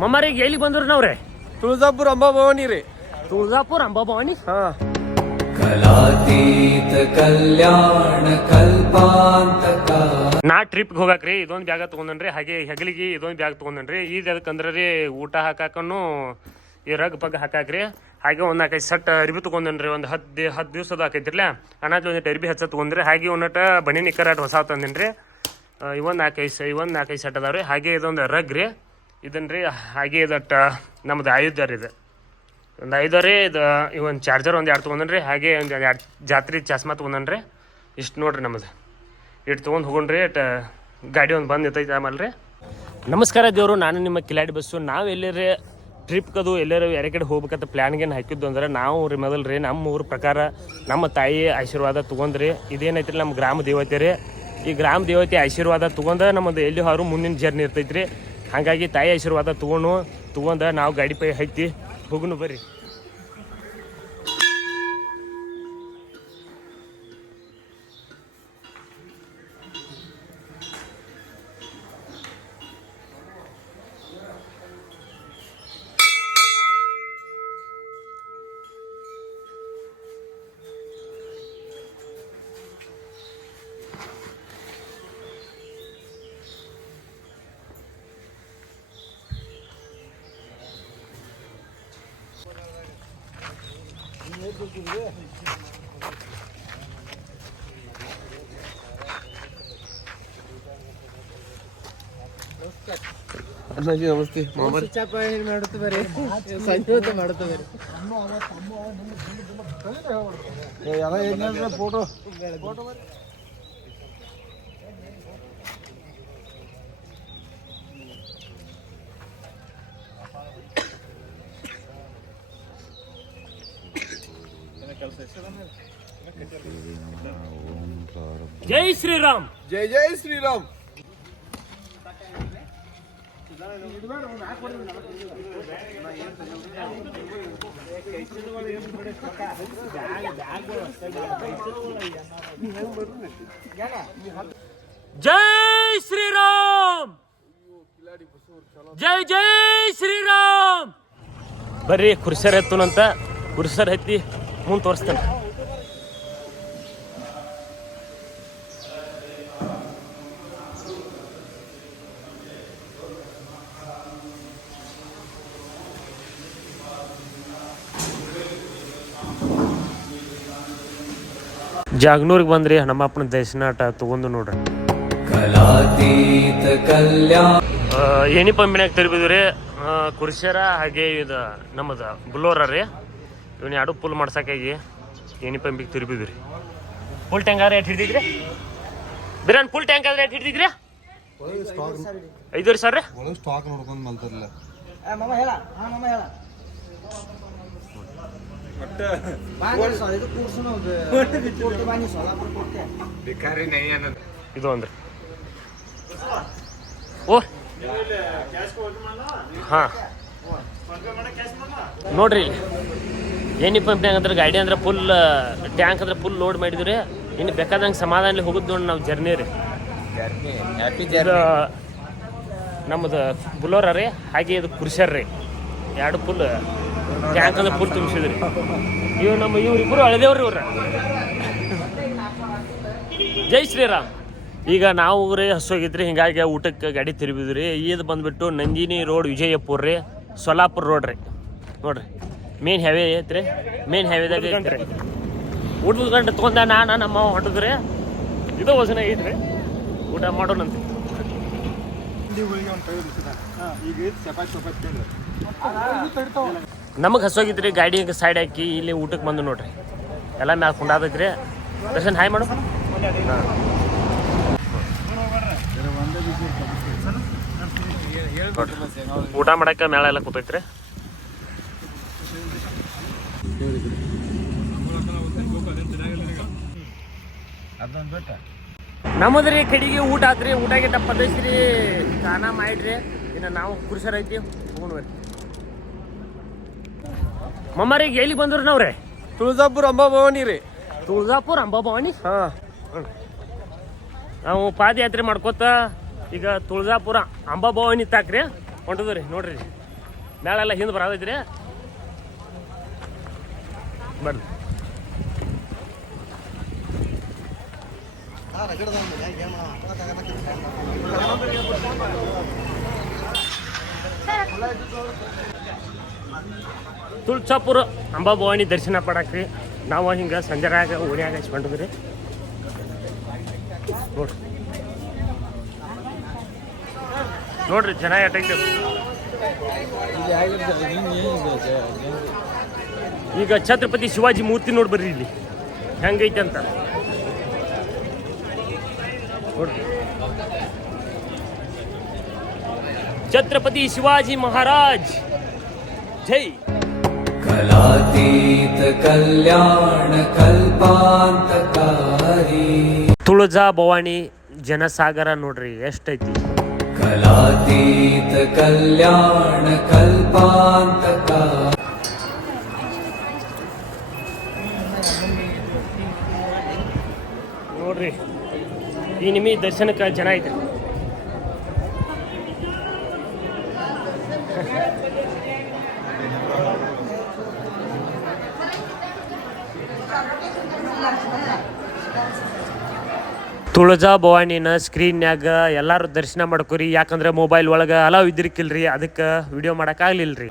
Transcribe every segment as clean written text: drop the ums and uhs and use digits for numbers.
ಮಮ್ಮರಿಗೆ ಎಲ್ಲಿ ಬಂದ್ರು ನಾವ್ರೆ? ತುಳಜಾಪುರ ಅಂಬಾಭವಾನಿ ರೀ. ತುಳಜಾಪುರ ಅಂಬಾಭವಾನಿ. ಹಾ. ಕಲಾತೀತ ಕಲ್ಯಾಣ ಕಲ್ಪಾಂತಕ. ನಾ ಟ್ರಿಪ್ಗೆ ಹೋಗಾಕ್ರಿ ಇದೊಂದು ಬ್ಯಾಗ ತೊಗೊಂಡ್ರಿ, ಹಾಗೆ ಹೆಗಲಿಗೆ ಇದೊಂದು ಬ್ಯಾಗ್ ತೊಗೊಂಡ್ರಿ. ಈಗ ಅದಕ್ಕಂದ್ರೆ ರೀ ಊಟ ಹಾಕಾಕನು ಈ ರಗ್ ಪಗ್ ಹಾಕಾಕ್ರಿ. ಹಾಗೆ ಒಂದು 4-5 ಸೆಟ್ ಅರಿಬಿ ತೊಗೊಂಡ್ರಿ. ಒಂದು 10 ದಿವಸದ ಹಾಕೈತಿರ್ಲ ಅನ್ನಾಚು ಒಂದಿಟ್ಟು ಅರಿಬಿ ಹಚ್ಚ ತೊಗೊಂಡ್ರಿ. ಹಾಗೆ ಒಂದಟ ಬನಿ ನಿಕ್ಕರಾಟ ಹೊಸ ತಂದಿನ್ರಿ. ಇವೊಂದು 4-5 ಸೆಟ್ ಅದಾವ್ರಿ. ಹಾಗೆ ಇದೊಂದು ರಗ್ ರೀ ಇದನ್ರಿ. ಹಾಗೆ ಇದಟ್ಟ ನಮ್ದು ಆಯುಧ ರೀ. ಇದು ಒಂದು 5 ರೀ. ಇದು ಇವೊಂದು ಚಾರ್ಜರ್ ಒಂದು 2 ತೊಗೊಂಡ್ರಿ. ಹಾಗೆ ಒಂದು 2 ಜಾತ್ರೆ ಚಸ್ಮಾ ತೊಗೊಂಡ್ರಿ. ಇಷ್ಟು ನೋಡ್ರಿ ನಮ್ಮದು ಇಟ್ಟು ತೊಗೊಂಡು ಹೋಗೊಂಡ್ರಿ. ಗಾಡಿ ಒಂದು ಬಂದು ನಿಂತೈತೆ ಆಮೇಲೆ ರೀ. ನಮಸ್ಕಾರ ದೇವರು, ನಾನು ನಿಮ್ಮ ಕಿಲಾಡಿ ಬಸ್ಸು. ನಾವು ಎಲ್ಲರೇ ಟ್ರಿಪ್ಗದು ಎಲ್ಲರೂ ಬೇರೆ ಕಡೆ ಹೋಗ್ಬೇಕಂತ ಪ್ಲ್ಯಾನ್ಗೇನು ಹಾಕಿದ್ದು ಅಂದ್ರೆ ನಾವು ರೀ ಮೊದಲು ರೀ ನಮ್ಮ ಊರ ಪ್ರಕಾರ ನಮ್ಮ ತಾಯಿ ಆಶೀರ್ವಾದ ತೊಗೊಂಡ್ರಿ. ಇದೇನೈತ್ರಿ ನಮ್ಮ ಗ್ರಾಮ ದೇವತೆ ರೀ. ಈ ಗ್ರಾಮ ದೇವತೆ ಆಶೀರ್ವಾದ ತೊಗೊಂಡು ನಮ್ಮದು ಎಲ್ಲಿ ಹಾರು ಮುಂದಿನ ಜರ್ನಿ ಇರ್ತೈತೆ ರೀ. ಹಾಗಾಗಿ ತಾಯಿ ಆಶೀರ್ವಾದ ತೊಗೊಂಡು ನಾವು ಗಾಡಿ ಪೈ ಹತ್ತಿ ಹೋಗುನು ಬರ್ರಿ. ಅಣ್ಣಾಜಿ ನಮಸ್ತೆ. ಮಾಡುತ್ತೆ ಬರೀ ಸಂಜೆ ಮಾಡುತ್ತೆ ಬರೀ ಫೋಟೋ ಜೈ ಶ್ರೀರಾಮ್. ಜೈ ಜೈ ಶ್ರೀರಾಮ್. ಜೈ ಶ್ರೀರಾಮ್. ಜೈ ಜೈ ಶ್ರೀರಾಮ್. ಬರ್ರಿ ಕುರ್ಸರ್ ಎತ್ತುನಂತ. ಕುರ್ಸರ್ ಹತ್ತಿ ಮುಂದೆ ತೋರಿಸ್ತೇನೆ. ಜಾಗ್ನೂರಿಗೆ ಬಂದ್ರಿ ನಮ್ಮಪ್ಪನ ದರ್ಶನಾಟ ತಗೊಂಡು ನೋಡ್ರಿ. ಕಲಾತೀತ ಕಲ್ಯಾಣ ಎಣ್ಣೆ ಪಂಪಿನಾಗ ತರಿಬಿದ್ರಿ ಕುರ್ಶರ. ಹಾಗೆ ಇದು ನಮ್ಮದು ಬುಲೋರ ರೀ. ಇವನ್ 2 ಫುಲ್ ಮಾಡ್ಸಕ್ಕಾಗಿ ಎಣ್ಣೆ ಪಂಪಿಗೆ ತಿರುಬಿದ್ರಿ. ಫುಲ್ ಟ್ಯಾಂಕ್ ಆದ್ರೆ ಎಷ್ಟು ಹಿಡಿದಿದ್ರಿ ಬಿರಾನ್? ಫುಲ್ ಟ್ಯಾಂಕ್ ಆದ್ರೆ ಎಷ್ಟು ಹಿಡಿದಿದ್ರಿ? 5,000 ರೀ. ಸ್ಟಾಕ್ ನೋಡ್ಕೊಂಡು ಮಲ್ತಾರಲ್ಲ. ಇದು ಅಂದ್ರೆ ಓ ಹಾ ನೋಡ್ರಿ ಎಣ್ಣೆ ಪಂಪ್ನಾಗ ಅಂದ್ರೆ ಗಾಡಿ ಅಂದ್ರೆ ಫುಲ್ ಟ್ಯಾಂಕ್ ಅಂದ್ರೆ ಫುಲ್ ಲೋಡ್ ಮಾಡಿದ್ರಿ. ಇನ್ನು ಬೇಕಾದಂಗೆ ಸಮಾಧಾನ ಹೋಗುದು ನೋಡಿ ನಾವು ಜರ್ನಿ ರೀ. ನಮ್ಮದು ಬುಲೋರ ರೀ. ಹಾಗೆ ಇದು ಕುರ್ಸರ್ ರೀ. 2 ಫುಲ್ ಟ್ಯಾಂಕ್ ಅಂದ್ರೆ ಫುಲ್ ತುಂಬಿಸಿದ್ರಿ. ಇವ್ರಿಬ್ರು ಹಳೆದೇವ್ರಿ ಇವ್ರ. ಜೈ ಶ್ರೀರಾಮ್. ಈಗ ನಾವು ರೀ ಹಸೋಗಿದ್ರಿ, ಹಿಂಗಾಗಿ ಊಟಕ್ಕೆ ಗಾಡಿ ತಿರುಗಿದ್ರಿ. ಇದು ಬಂದ್ಬಿಟ್ಟು ನಂದಿನಿ ರೋಡ್ ವಿಜಯಪುರ ರೀ, ಸೊಲ್ಲಾಪುರ ರೋಡ್ ರೀ. ನೋಡ್ರಿ ಮೇನ್ ಹೈವೇ ಐತ್ರಿ. ಮೇನ್ ಹೈವೇದಾಗ ಐತ್ರಿ. ಊಟದ ಗಂಟೆ ತೊಗೊಂಡ ನಮ್ಮ ಹೊಂಟಿದ್ರಿ. ಇದು ವಜನ ಐತ್ರಿ. ಊಟ ಮಾಡೋಣಂತ. ನಮಗೆ ಹಸೋಗಿದ್ರಿ. ಗಾಡಿ ಸೈಡ್ ಹಾಕಿ ಇಲ್ಲಿ ಊಟಕ್ಕೆ ಬಂದು ನೋಡ್ರಿ. ಎಲ್ಲ ಮ್ಯಾಲ ಕುಂಡಾದೈತ್ರಿ. ದರ್ಶನ್ ಹಾಯ್ ಮಾಡು. ಊಟ ಮಾಡಕ್ಕೆ ಮೇಳ ಎಲ್ಲ ಕೂತೈತ್ರಿ. ನಮ್ಮದ್ರಿ ಕಡೆಗೆ ಊಟ ಆತ್ರಿ. ಊಟ ಗಿಟ್ಟ ಪದೈತ್ರಿ. ಸ್ನಾನ ಮಾಡಿಡ್ರಿ. ಇನ್ನು ನಾವು ಕುರ್ಸರ್ ಐತಿ ಹೋಗ್ರಿ. ಮಮ್ಮರಿಗೆ ಎಲ್ಲಿ ಬಂದ್ರು ನಾವ್ರೆ? ತುಳಜಾಪುರ ಅಂಬಾಭವಾನಿ ರೀ. ತುಳಜಾಪುರ ಅಂಬಾಭವಾನಿ. ಹಾ. ನಾವು ಪಾದಯಾತ್ರೆ ಮಾಡ್ಕೋತ ಈಗ ತುಳಜಾಪುರ ಅಂಬಾಭವಾನಿ ತಾಕ್ರಿ ಹೊಂಟದ್ರಿ. ನೋಡ್ರಿ ಮ್ಯಾಳೆಲ್ಲ ಹಿಂದೆ ಬರೋದೈತ್ರಿ ಬರ್ರಿ. ತುಳಚಾಪುರ ಅಂಬಾಭವಾನಿ ದರ್ಶನ ಪಡಾಕ್ರಿ ನಾವು ಹಿಂಗೆ ಸಂಜೆರಾಗ ಓಣ್ಯಾಗ ಹಚ್ಕೊಂಡಿದ್ರಿ ನೋಡ್ರಿ ಜನ ಎಟ್ಟೈತೆ. ಈಗ ಛತ್ರಪತಿ ಶಿವಾಜಿ ಮೂರ್ತಿ ನೋಡಿ ಬರ್ರಿ ಇಲ್ಲಿ ಹೆಂಗೈತೆ ಅಂತ ನೋಡ್ರಿ. ಛತ್ರಪತಿ ಶಿವಾಜಿ ಮಹಾರಾಜ್ ಜೈ. कलातीत कल्याण कल्पान्तकारी ತುಳಜಾ ಭವಾನಿ ಜನಸಾಗರ ನೋಡ್ರಿ ಎಷ್ಟೈತಿ. कलातीत कल्याण कल्पान्तकारी ನೋಡ್ರಿ ಈ ನಿಮಗೆ ದರ್ಶನಕ್ಕೆ ಜನ ಐತೆ. ತುಳಜಾ ಭವಾನಿನ ಸ್ಕ್ರೀನ್ಯಾಗ ಎಲ್ಲರೂ ದರ್ಶನ ಮಾಡ್ಕೊರಿ. ಯಾಕಂದ್ರೆ ಮೊಬೈಲ್ ಒಳಗೆ ಅಲಾವ್ ಇದ್ರಿಕಿಲ್ರಿ, ಅದಕ್ಕೆ ವಿಡಿಯೋ ಮಾಡೋಕ್ಕಾಗಲಿಲ್ಲರಿ.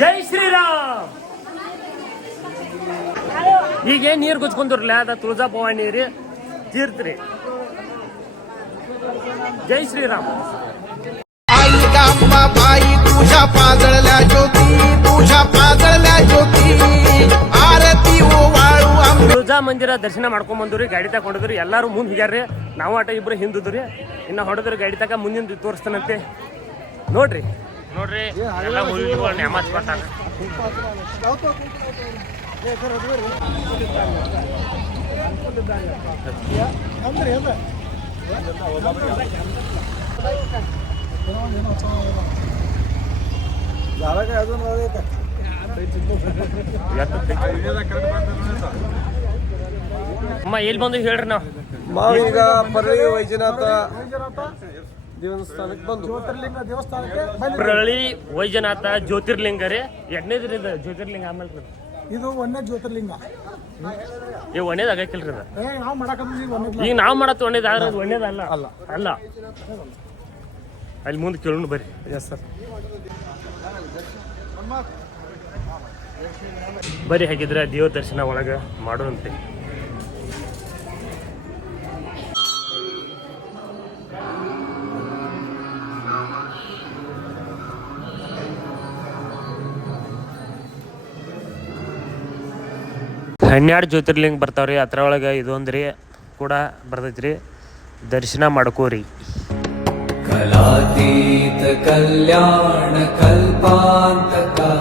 ಜೈ ಶ್ರೀರಾಮ್. ಈಗ ನೀರು ಗುಚ್ಕೊಂಡ್ರಲ್ಲ ಅದ ತುಳಜಾ ಭವಾನಿ ರೀ ತೀರ್ತ್ರಿ. ಜೈ ಶ್ರೀರಾಮ್. आई गांबा बाई तुझ्या पाजळल्या ज्योती तुझ्या पाजळल्या ज्योती आरती ओवाळू ತುಳಜಾ ಮಂದಿರ ದರ್ಶನ ಮಾಡ್ಕೊಂಡ್ ಬಂದ್ರಿ. ಗಾಡಿ ತಗೊಂಡಿದ್ರಿ, ಎಲ್ಲಾರು ಮುಂದೆ ಹೋಗ್ಯಾರ್ರಿ. ನಾವು ಆಟ ಇಬ್ರು ಹಿಂದಿದ್ರಿ. ಇನ್ನು ಹೊಡೆದ್ರಿ ಗಾಡಿ ತಕ ಮುಂದಿನ ತೋರಿಸ್ತಾನಂತೆ ನೋಡ್ರಿ. ನೋಡ್ರಿ ಎಲ್ಲ ಹುಡುಗಿಗಳು ನ್ಯಾಮಾಸ್ ಬರ್ತಾರ. ಅಮ್ಮ ಎಲ್ಲಿ ಬಂದು ಹೇಳ್ರಿ ನಾವು. ನಾವೀಗ ಪರಳಿ ವೈದ್ಯನಾಥ ದೇವಸ್ಥಾನಕ್ಕೆ ಬಂದು ಪ್ರಳಿ ವೈದ್ಯನಾಥ ಜ್ಯೋತಿರ್ಲಿಂಗ ರೀ. ಎರಡನೇದ್ರಿಂದ ಜ್ಯೋತಿರ್ಲಿಂಗ ಆಮೇಲೆ ಇದು ಒಂದೇ ಜ್ಯೋತಿರ್ಲಿಂಗ. ಈ ಒಳ್ಳೇದು ಆಗಕ್ಕಿಲ್ರಿ ಅದ. ನಾವು ಮಾಡಕತ್ತೀವಿ ಈಗ ನಾವು ಮಾಡತ್ತ ಒಳ್ಳೇದು ಆದ್ರೆ ಅದು ಒಳ್ಳೇದಲ್ಲ ಅಲ್ಲ. ಅಲ್ಲಿ ಮುಂದೆ ಕೇಳೋಣ ಬರ್ರಿ. Yes sir. ಬರ್ರಿ ಹಾಗಿದ್ರೆ ದೇವ್ರ ದರ್ಶನ ಒಳಗೆ ಮಾಡೋಣಂತೆ. ಹನ್ನೆರಡು ಜ್ಯೋತಿರ್ಲಿಂಗ ಬರ್ತಾವ್ರಿ. ಅದ್ರೊಳಗೆ ಇದೊಂದ್ರಿ ಕೂಡ ಬರ್ತೈತ್ರಿ. ದರ್ಶನ ಮಾಡ್ಕೋರಿ. कलातीत कल्याण कल्पान्तकारी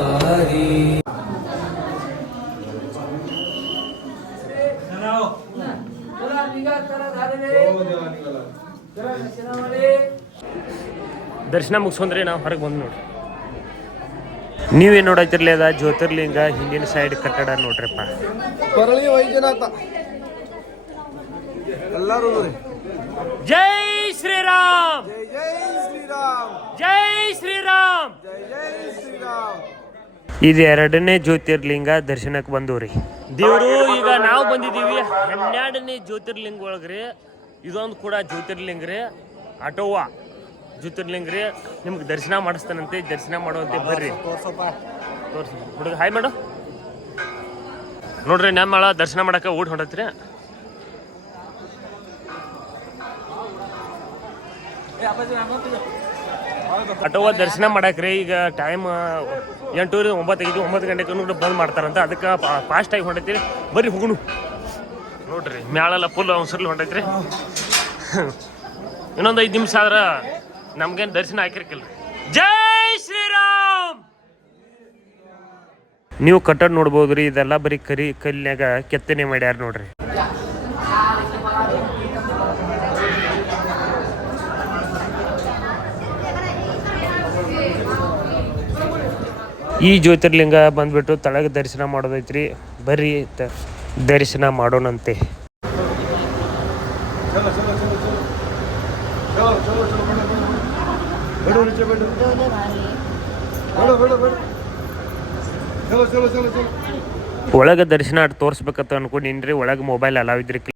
ದರ್ಶನ ಮುಗಿಸ್ಕೊಂಡ್ರಿ ನಾವು ಹೊರಗೆ ಬಂದು ನೋಡಿ. ನೀವೇನು ನೋಡತ್ತಿರ್ಲಿ ಅದ ಜ್ಯೋತಿರ್ಲಿಂಗ ಹಿಂದಿನ ಸೈಡ್ ಕಟ್ಟಡ ನೋಡ್ರಿಪ್ಪ. ಪರಳಿ ವೈದ್ಯನಾಥ ಎಲ್ಲರೂ ನೋಡಿ. ಜೈ ಶ್ರೀರಾಮ್. ಜೈ ಜೈ ಶ್ರೀರಾಮ್. ಜೈ ಶ್ರೀರಾಮ್. ಜೈ ಜೈ ಶ್ರೀರಾಮ್. ಇದು ಎರಡನೇ ಜ್ಯೋತಿರ್ಲಿಂಗ ದರ್ಶನಕ್ಕೆ ಬಂದವ್ರಿ. ದೇವರು ಈಗ ನಾವು ಬಂದಿದ್ದೀವಿ 12ನೇ ಜ್ಯೋತಿರ್ಲಿಂಗ ಒಳಗ್ರಿ. ಇದೊಂದು ಕೂಡ ಜ್ಯೋತಿರ್ಲಿಂಗ ರೀ. ಅಟೋವಾ ಜ್ಯೋತಿರ್ಲಿಂಗ ರೀ. ನಿಮ್ಗೆ ದರ್ಶನ ಮಾಡಿಸ್ತಾನಂತೆ. ದರ್ಶನ ಮಾಡುವಂತೆ ಬರ್ರಿ. ತೋರ್ಸಿ ಹುಡುಗ ಹಾಯ್ ಮಾಡು. ನೋಡ್ರಿ ನಮ್ಮ ದರ್ಶನ ಮಾಡಕ್ಕೆ ಓಡಿ ಹೊಂಡತ್ರಿ. ಅಟೋವಾ ದರ್ಶನ ಮಾಡಕ್ರಿ. ಈಗ ಟೈಮ್ 8:09 ಆಗೈತಿ. 9 ಗಂಟೆಗೆ ಬಂದ್ ಮಾಡ್ತಾರಂತ. ಅದಕ್ಕೆ ಫಾಸ್ಟಾಗಿ ಹೊಂಡೈತಿ. ಬರ್ರಿ ಹೋಗುಣು. ನೋಡ್ರಿ ಮ್ಯಾಳೆಲ್ಲ ಫುಲ್ ಅವಸರ್ಲಿ ಹೊಂಟೈತ್ರಿ. ಇನ್ನೊಂದು 5 ನಿಮಿಷ ಆದ್ರೆ ನಮ್ಗೇನು ದರ್ಶನ ಹಾಕಿರ್ಕಿಲ್ರಿ. ಜೈ ಶ್ರೀರಾಮ್. ನೀವು ಕಟ್ಟಡ ನೋಡ್ಬೋದ್ರಿ. ಇದೆಲ್ಲ ಬರೀ ಕಲ್ಲಿನಾಗ ಕೆತ್ತನೆ ಮಾಡ್ಯಾರ ನೋಡ್ರಿ. ಈ ಜ್ಯೋತಿರ್ಲಿಂಗ ಬಂದ್ಬಿಟ್ಟು ತಳಗ ದರ್ಶನ ಮಾಡೋದೈತ್ರಿ. ಬರ್ರಿ ದರ್ಶನ ಮಾಡೋಣಂತೆ. ಒಳಗೆ ದರ್ಶನ ತೋರಿಸ್ಬೇಕಂತ ಅನ್ಕೊಂಡಿನ್ರಿ. ಒಳಗೆ ಮೊಬೈಲ್ ಅಲಾವ್ ಇದ್ರಿ.